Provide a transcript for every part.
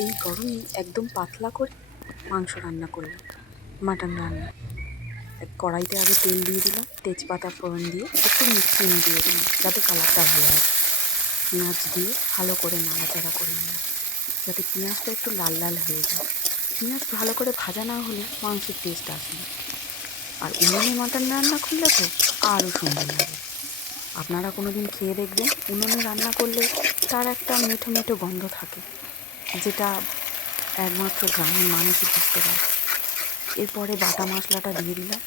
এই গরমে একদম পাতলা করে মাংস রান্না করলাম, মাটন রান্না। কড়াইতে আগে তেল দিয়ে দিলাম, তেজপাতা ফোড়ন দিয়ে একটু মিক্সিং দিয়ে দিলাম যাতে কালারটা ভালো হয়। পেঁয়াজ দিয়ে ভালো করে নাড়াচাড়া করে নিলাম যাতে পেঁয়াজটা একটু লাল লাল হয়ে যায়। পেঁয়াজ ভালো করে ভাজা না হলে মাংসের টেস্ট আসে না। আর উনুনে মাটন রান্না করলে তো আরও সুন্দর লাগে। আপনারা কোনো দিন খেয়ে দেখবেন, উনুনে রান্না করলে তার একটা মিঠো মিঠো গন্ধ থাকে, যেটা একমাত্র গ্রামের মানুষই বুঝতে পারে। এরপরে বাটা মশলাটা দিয়ে দিলাম,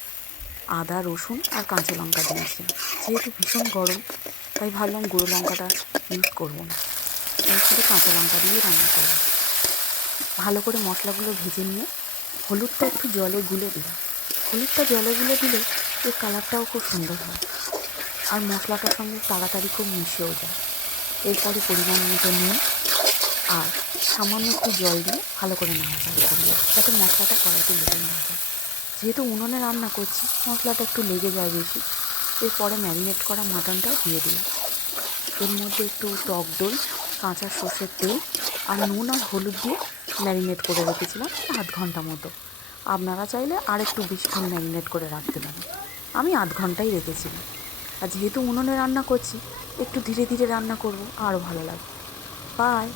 আদা রসুন আর কাঁচা লঙ্কা দিয়েছিলাম। যেহেতু ভীষণ গরম তাই ভাবলাম গুঁড়ো লঙ্কাটা ইউজ করবো না, তাই শুধু কাঁচা লঙ্কা দিয়ে রান্না করলাম। ভালো করে মশলাগুলো ভেজে নিয়ে হলুদটা একটু জলে গুলে দিলাম। হলুদটা জলে গুলে দিলে এর কালারটাও খুব সুন্দর হয় আর মশলাটার সঙ্গে তাড়াতাড়ি খুব মিশেও যায়। এরপরে পরিমাণ মতো নুন আর সামান্য একটু জল দিয়ে ভালো করে নাড়াচাড়া করলাম যাতে মশলাটা কড়াইতে লেগে না যায়। যেহেতু উনুনে রান্না করছি মশলাটা একটু লেগে যায় বেশি। এরপরে ম্যারিনেট করা মাটনটাও দিয়ে দিলাম। এর মধ্যে একটু টক দই, কাঁচা সর্ষের তেল আর নুন আর হলুদ দিয়ে ম্যারিনেট করে রেখেছিলাম ০.৫ ঘন্টা মতো। আপনারা চাইলে আর একটু বেশিক্ষণ ম্যারিনেট করে রাখতে পারেন, আমি ০.৫ ঘন্টাই রেখেছিলাম। আর যেহেতু উনুনে রান্না করছি একটু ধীরে ধীরে রান্না করব, আরও ভালো লাগবে। বাই।